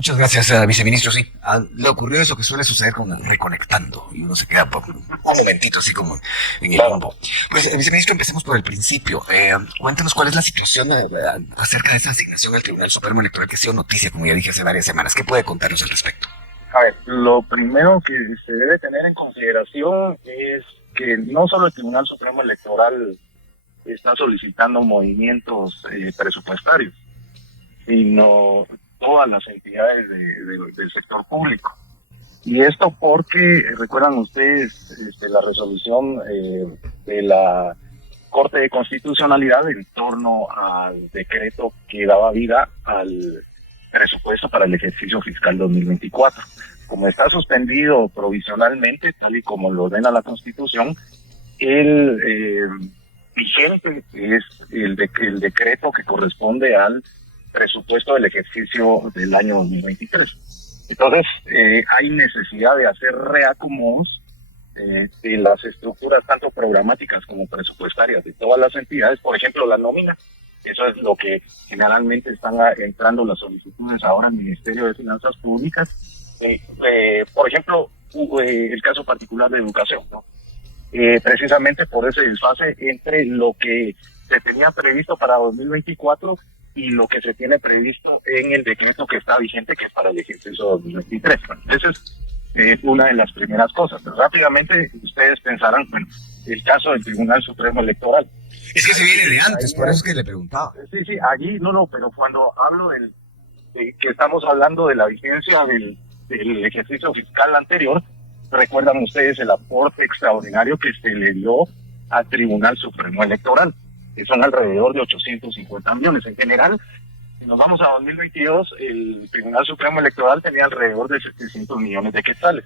Muchas gracias, viceministro. Sí, le ocurrió eso que suele suceder con Reconectando y uno se queda por un momentito así como en el limbo. Pues, viceministro, empecemos por el principio. Cuéntenos cuál es la situación acerca de esa asignación al Tribunal Supremo Electoral que ha sido noticia, como ya dije hace varias semanas. ¿Qué puede contarnos al respecto? A ver, lo primero que se debe tener en consideración es que no solo el Tribunal Supremo Electoral está solicitando movimientos presupuestarios, sino todas las entidades del sector público. Y esto porque, recuerdan ustedes, la resolución de la Corte de Constitucionalidad en torno al decreto que daba vida al presupuesto para el ejercicio fiscal 2024. Como está suspendido provisionalmente, tal y como lo ordena la Constitución, el vigente es el decreto que corresponde al presupuesto del ejercicio del año 2023. Entonces, hay necesidad de hacer reacomodos de las estructuras tanto programáticas como presupuestarias de todas las entidades. Por ejemplo, la nómina, eso es lo que generalmente están entrando las solicitudes ahora al Ministerio de Finanzas Públicas. Por ejemplo, el caso particular de educación, ¿no? Precisamente por ese desfase entre lo que se tenía previsto para 2024 y lo que se tiene previsto en el decreto que está vigente, que es para el ejercicio 2023. Esa es una de las primeras cosas. Pero rápidamente ustedes pensarán, bueno, el caso del Tribunal Supremo Electoral. Es que se viene de antes, por eso es que le preguntaba. Sí, allí no, pero cuando hablo que estamos hablando de la vigencia del ejercicio fiscal anterior, recuerdan ustedes el aporte extraordinario que se le dio al Tribunal Supremo Electoral, que son alrededor de 850 millones. En general, si nos vamos a 2022, el Tribunal Supremo Electoral tenía alrededor de 700 millones de quetzales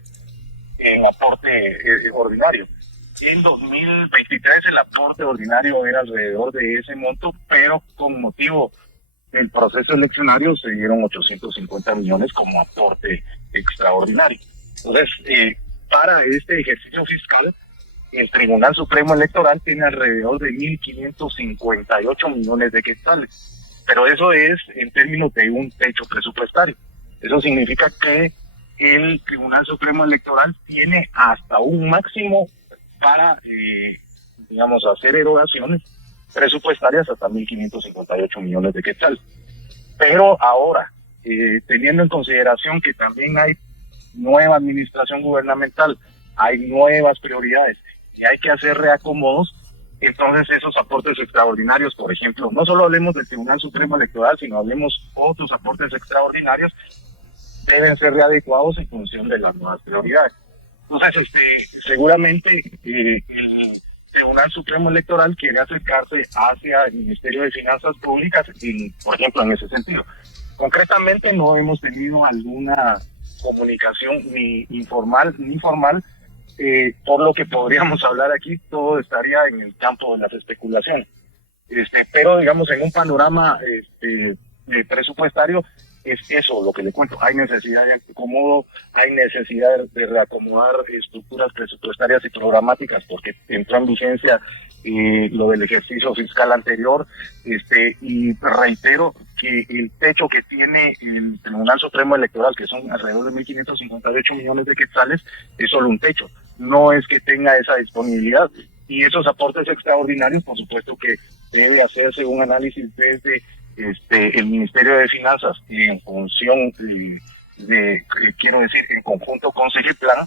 en aporte ordinario. En 2023 el aporte ordinario era alrededor de ese monto, pero con motivo del proceso eleccionario se dieron 850 millones como aporte extraordinario. Entonces, para este ejercicio fiscal, el Tribunal Supremo Electoral tiene alrededor de 1.558 millones de quetzales. Pero eso es en términos de un techo presupuestario. Eso significa que el Tribunal Supremo Electoral tiene hasta un máximo para, hacer erogaciones presupuestarias hasta 1.558 millones de quetzales. Pero ahora, teniendo en consideración que también hay nueva administración gubernamental, hay nuevas prioridades y hay que hacer reacomodos, entonces esos aportes extraordinarios, por ejemplo, no solo hablemos del Tribunal Supremo Electoral, sino hablemos otros aportes extraordinarios, deben ser readecuados en función de las nuevas prioridades. Entonces, seguramente el Tribunal Supremo Electoral quiere acercarse hacia el Ministerio de Finanzas Públicas, por ejemplo, en ese sentido. Concretamente, no hemos tenido alguna comunicación ni informal ni formal, por lo que podríamos hablar aquí, todo estaría en el campo de las especulaciones. Pero digamos, en un panorama presupuestario, es eso lo que le cuento. Hay necesidad de acomodo, hay necesidad de reacomodar estructuras presupuestarias y programáticas, porque entró en vigencia lo del ejercicio fiscal anterior, y reitero que el techo que tiene el Tribunal Supremo Electoral, que son alrededor de 1.558 millones de quetzales, es solo un techo, no es que tenga esa disponibilidad. Y esos aportes extraordinarios, por supuesto que debe hacerse un análisis desde el Ministerio de Finanzas en función en conjunto con Sigiplan,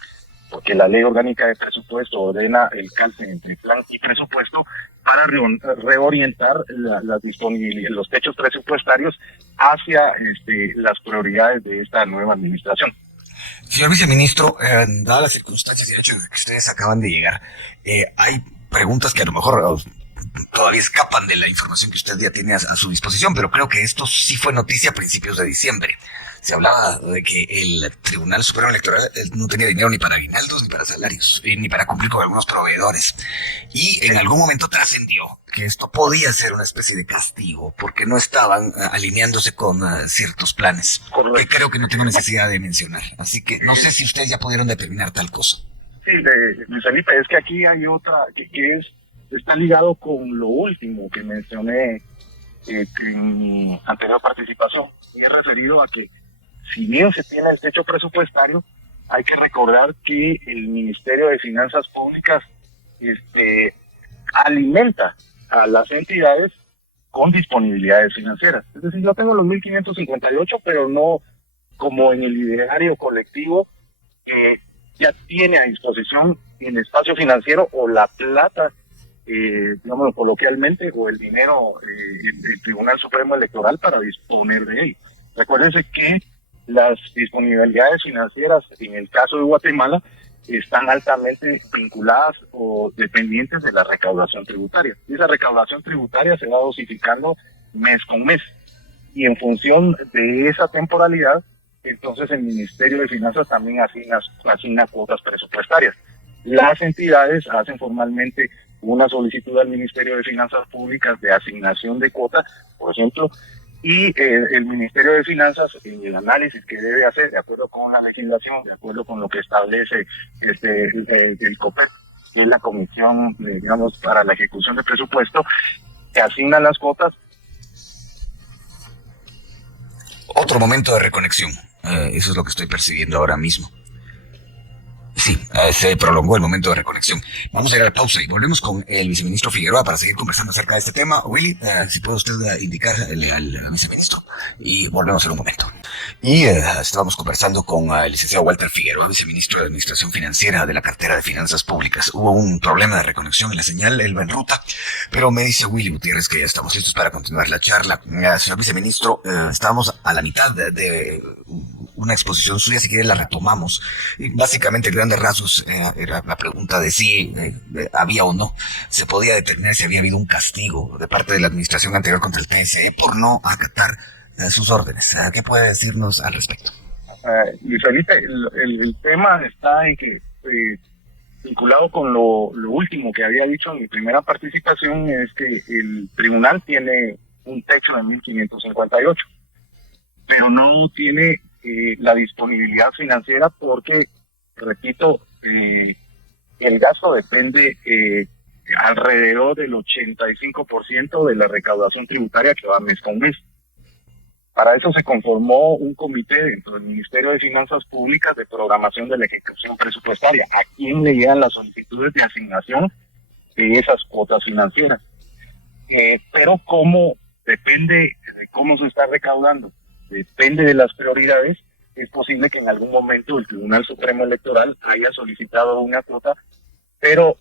porque la Ley Orgánica de Presupuesto ordena el calce entre plan y presupuesto para reorientar la disponibilidad, los techos presupuestarios hacia las prioridades de esta nueva administración. Señor viceministro, dadas las circunstancias y el hecho de que ustedes acaban de llegar, hay preguntas que a lo mejor todavía escapan de la información que usted ya tiene a su disposición, pero creo que esto sí fue noticia a principios de diciembre. Se hablaba de que el Tribunal Supremo Electoral no tenía dinero ni para aguinaldos, ni para salarios, ni para cumplir con algunos proveedores. Y en algún momento trascendió que esto podía ser una especie de castigo, porque no estaban alineándose con ciertos planes, que creo que no tengo necesidad de mencionar. Así que no sé si ustedes ya pudieron determinar tal cosa. Sí, Luis Felipe, es que aquí hay otra que está ligado con lo último que mencioné en mi anterior participación, y es referido a que si bien se tiene el techo presupuestario, hay que recordar que el Ministerio de Finanzas Públicas alimenta a las entidades con disponibilidades financieras. Es decir, yo tengo los 1.558, pero no como en el ideario colectivo, ya tiene a disposición en espacio financiero o la plata, digámoslo coloquialmente, o el dinero del Tribunal Supremo Electoral para disponer de él. Recuérdense que las disponibilidades financieras, en el caso de Guatemala, están altamente vinculadas o dependientes de la recaudación tributaria. Y esa recaudación tributaria se va dosificando mes con mes. Y en función de esa temporalidad, entonces el Ministerio de Finanzas también asigna cuotas presupuestarias. Las entidades hacen formalmente una solicitud al Ministerio de Finanzas Públicas de asignación de cuotas, por ejemplo, y el Ministerio de Finanzas, en el análisis que debe hacer, de acuerdo con la legislación, de acuerdo con lo que establece el COPET, que es la Comisión, digamos, para la Ejecución de Presupuesto, que asigna las cuotas. Otro momento de reconexión. Eso es lo que estoy percibiendo ahora mismo. Sí, se prolongó el momento de reconexión. Vamos a ir a la pausa y volvemos con el viceministro Figueroa para seguir conversando acerca de este tema. Willy, si puede usted indicarle al viceministro, y volvemos en un momento. Y estábamos conversando con el licenciado Walter Figueroa, viceministro de Administración Financiera de la cartera de Finanzas Públicas. Hubo un problema de reconexión en la señal, él va en ruta, pero me dice Willy Gutiérrez que ya estamos listos para continuar la charla. Señor viceministro, estábamos a la mitad de una exposición suya, si quiere la retomamos. Y básicamente, grandes rasgos, era la pregunta de si había o no se podía determinar si había habido un castigo de parte de la administración anterior contra el TSE por no acatar sus órdenes. ¿Qué puede decirnos al respecto? Luis Felipe, el tema está en que, vinculado con lo último que había dicho en mi primera participación, es que el tribunal tiene un techo de 1.558, pero no tiene la disponibilidad financiera porque, repito, el gasto depende alrededor del 85% de la recaudación tributaria que va mes con mes. Para eso se conformó un comité dentro del Ministerio de Finanzas Públicas de programación de la ejecución presupuestaria, a quien le llegan las solicitudes de asignación de esas cuotas financieras. Pero como depende de cómo se está recaudando, depende de las prioridades, es posible que en algún momento el Tribunal Supremo Electoral haya solicitado una cuota, pero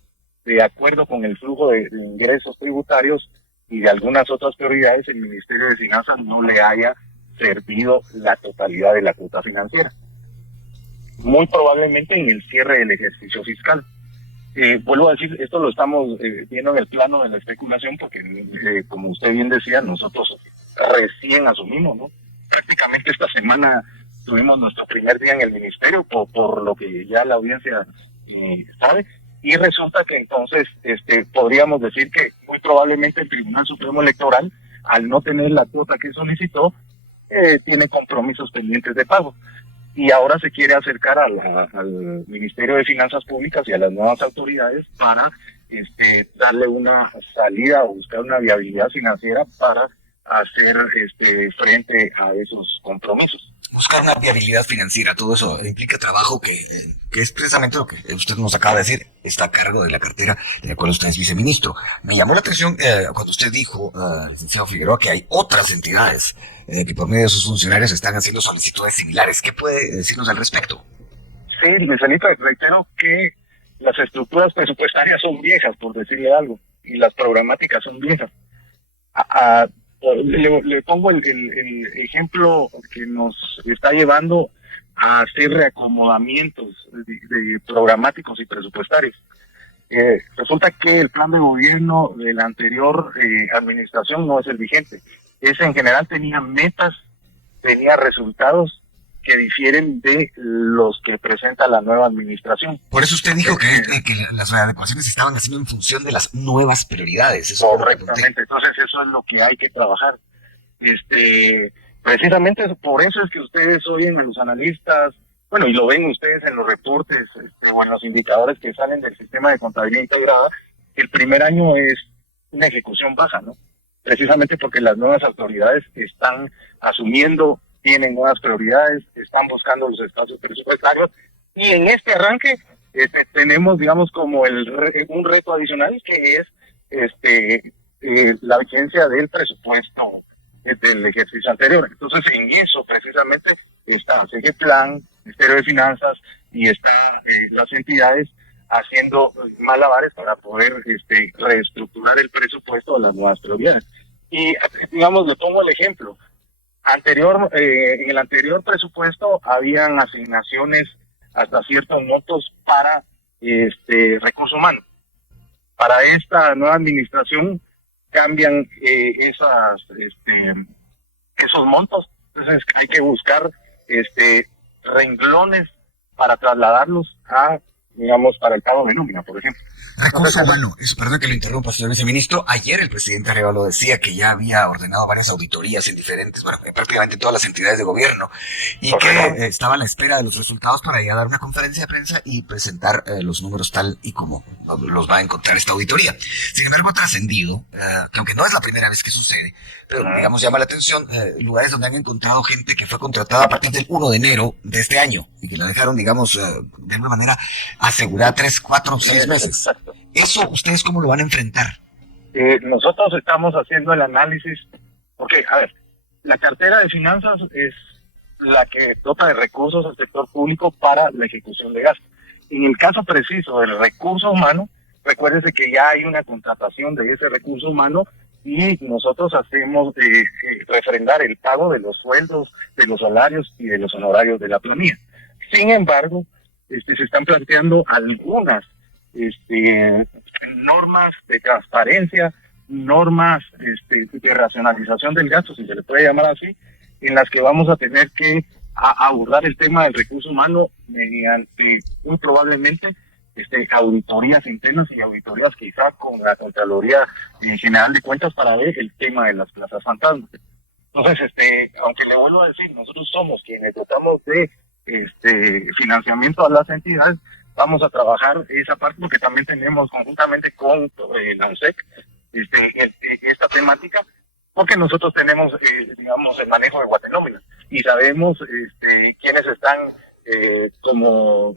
de acuerdo con el flujo de ingresos tributarios y de algunas otras prioridades, el Ministerio de Finanzas no le haya servido la totalidad de la cuota financiera. Muy probablemente en el cierre del ejercicio fiscal. Vuelvo a decir, esto lo estamos viendo en el plano de la especulación porque, como usted bien decía, nosotros recién asumimos, ¿no? Prácticamente esta semana tuvimos nuestro primer día en el ministerio, por lo que ya la audiencia sabe, y resulta que entonces podríamos decir que muy probablemente el Tribunal Supremo Electoral, al no tener la cuota que solicitó, tiene compromisos pendientes de pago. Y ahora se quiere acercar al Ministerio de Finanzas Públicas y a las nuevas autoridades para darle una salida o buscar una viabilidad financiera para hacer frente a esos compromisos. Buscar una viabilidad financiera, todo eso implica trabajo que es precisamente lo que usted nos acaba de decir, está a cargo de la cartera de la cual usted es viceministro. Me llamó la atención cuando usted dijo, licenciado Figueroa, que hay otras entidades que por medio de sus funcionarios están haciendo solicitudes similares. ¿Qué puede decirnos al respecto? Sí, Luis Felipe, reitero que las estructuras presupuestarias son viejas, por decirle algo, y las programáticas son viejas. Le pongo el ejemplo que nos está llevando a hacer reacomodamientos de programáticos y presupuestarios. Resulta que el plan de gobierno de la anterior administración no es el vigente. Ese en general tenía metas, tenía resultados que difieren de los que presenta la nueva administración. Por eso usted dijo que las readecuaciones se estaban haciendo en función de las nuevas prioridades. Eso correctamente, entonces eso es lo que hay que trabajar. Precisamente por eso es que ustedes oyen a los analistas, bueno, y lo ven ustedes en los reportes o en los indicadores que salen del sistema de contabilidad integrada, que el primer año es una ejecución baja, ¿no? Precisamente porque las nuevas autoridades están asumiendo tienen nuevas prioridades, están buscando los espacios presupuestarios, y en este arranque tenemos, digamos, como un reto adicional, que es la vigencia del presupuesto del ejercicio anterior. Entonces, en eso precisamente está Plan, Ministerio de Finanzas, y está las entidades haciendo malabares para poder reestructurar el presupuesto de las nuevas prioridades. Y, digamos, le pongo el ejemplo. En el anterior presupuesto habían asignaciones hasta ciertos montos para recursos humanos. Para esta nueva administración cambian esos montos. Entonces hay que buscar renglones para trasladarlos a, digamos, para el pago de nómina, por ejemplo. Recurso humano, eso, perdón que lo interrumpa, señor viceministro. Ayer el presidente Arevalo decía que ya había ordenado varias auditorías en diferentes, bueno, prácticamente todas las entidades de gobierno, y que estaba a la espera de los resultados para ya dar una conferencia de prensa y presentar los números tal y como los va a encontrar esta auditoría. Sin embargo, ha trascendido, que aunque no es la primera vez que sucede, pero digamos llama la atención, lugares donde han encontrado gente que fue contratada a partir del 1 de enero de este año y que la dejaron, digamos, de alguna manera asegurada 3, 4, 6 meses. Exacto. ¿Eso ustedes cómo lo van a enfrentar? Nosotros estamos haciendo el análisis, porque, a ver, la cartera de finanzas es la que dota de recursos al sector público para la ejecución de gastos. En el caso preciso del recurso humano, recuérdese que ya hay una contratación de ese recurso humano y nosotros hacemos refrendar el pago de los sueldos, de los salarios y de los honorarios de la planilla. Sin embargo, se están planteando algunas normas de transparencia, normas de racionalización del gasto, si se le puede llamar así, en las que vamos a tener que abordar el tema del recurso humano mediante, muy probablemente, auditorías internas y auditorías quizá con la Contraloría General de Cuentas para ver el tema de las plazas fantasmas. Entonces, aunque le vuelvo a decir, nosotros somos quienes tratamos de financiamiento a las entidades, vamos a trabajar esa parte porque también tenemos conjuntamente con la UNSEC esta temática, porque nosotros tenemos, digamos, el manejo de guatenóminas y sabemos quiénes están como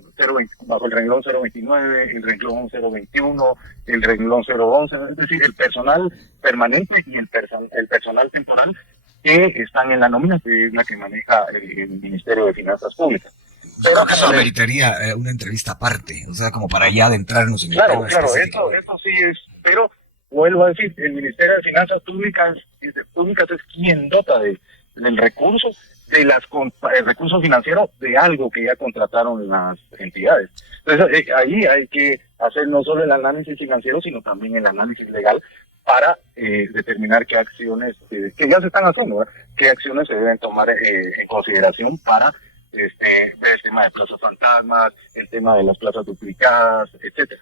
bajo el renglón 029, el renglón 021, el renglón 011, es decir, el personal permanente y el personal temporal que están en la nómina, que es la que maneja el Ministerio de Finanzas Públicas. Yo creo que eso meritaría una entrevista aparte, o sea, como para ya adentrarnos en el tema. Claro, eso sí es, pero vuelvo a decir, el Ministerio de Finanzas Públicas es quien dota del recurso, el recurso financiero de algo que ya contrataron las entidades. Entonces, ahí hay que hacer no solo el análisis financiero, sino también el análisis legal para determinar qué acciones, que ya se están haciendo, ¿verdad? Qué acciones se deben tomar en consideración para ver el tema de plazas fantasmas, el tema de las plazas duplicadas, etcétera.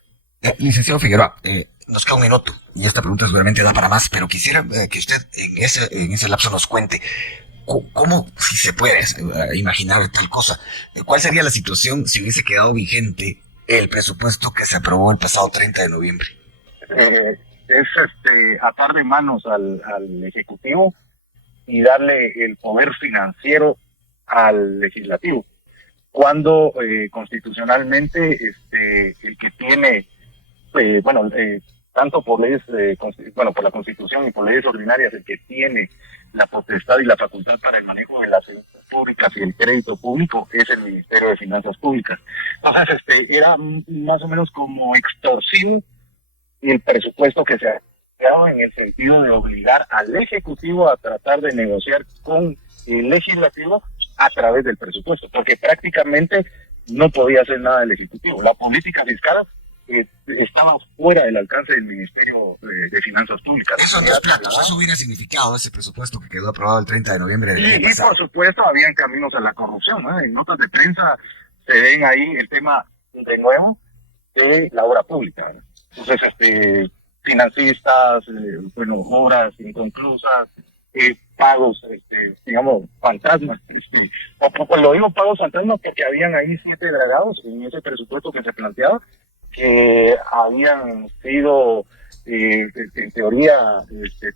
Licenciado Figueroa, nos queda un minuto y esta pregunta seguramente da para más, pero quisiera que usted en ese lapso nos cuente cómo, si se puede imaginar tal cosa, cuál sería la situación si hubiese quedado vigente el presupuesto que se aprobó el pasado 30 de noviembre. Es atar de manos al Ejecutivo y darle el poder financiero al Legislativo, cuando constitucionalmente el que tiene tanto por leyes por la Constitución y por leyes ordinarias, el que tiene la potestad y la facultad para el manejo de las finanzas públicas y el crédito público es el Ministerio de Finanzas Públicas. Entonces era más o menos como extorsivo y el presupuesto que se ha creado en el sentido de obligar al Ejecutivo a tratar de negociar con el Legislativo a través del presupuesto, porque prácticamente no podía hacer nada del Ejecutivo. La política fiscal estaba fuera del alcance del Ministerio de Finanzas Públicas. Eso no es plata, eso hubiera significado ese presupuesto que quedó aprobado el 30 de noviembre del año pasado. Y por supuesto habían caminos a la corrupción, ¿no? En notas de prensa se ven ahí el tema de nuevo de la obra pública, ¿no? Entonces, financistas, obras inconclusas, pagos, digamos, fantasmas. Lo digo pagos fantasmas porque habían ahí 7 dragados en ese presupuesto que se planteaba, que habían sido, en teoría,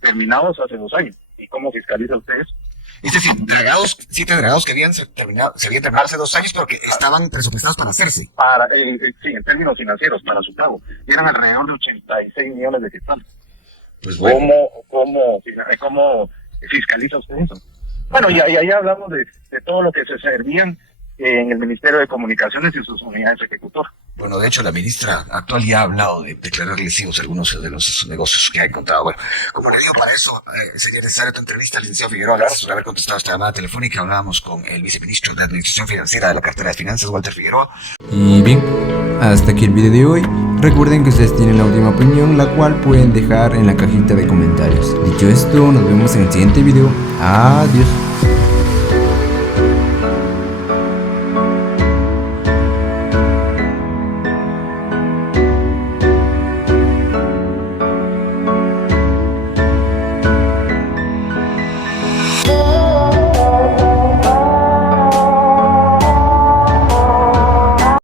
terminados hace 2 años. ¿Y cómo fiscaliza usted eso? Es decir, dragados, 7 dragados que se habían terminado hace 2 años, pero que estaban presupuestados para hacerse. Sí, en términos financieros, para su pago. Eran alrededor de 86 millones de quetzales. Pues bueno. ¿Cómo fiscaliza usted eso? Bueno, y ahí hablamos de todo lo que se servían en el Ministerio de Comunicaciones y sus unidades ejecutoras. Bueno, de hecho, la ministra actual ya ha hablado de declarar lesivos algunos de los negocios que ha encontrado. Bueno, como le digo, para eso sería necesaria tu entrevista, licenciado Figueroa. Gracias por haber contestado esta llamada telefónica. Hablábamos con el viceministro de Administración Financiera de la Cartera de Finanzas, Walter Figueroa. Y bien, hasta aquí el video de hoy. Recuerden que ustedes tienen la última opinión, la cual pueden dejar en la cajita de comentarios. Dicho esto, nos vemos en el siguiente video. Adiós.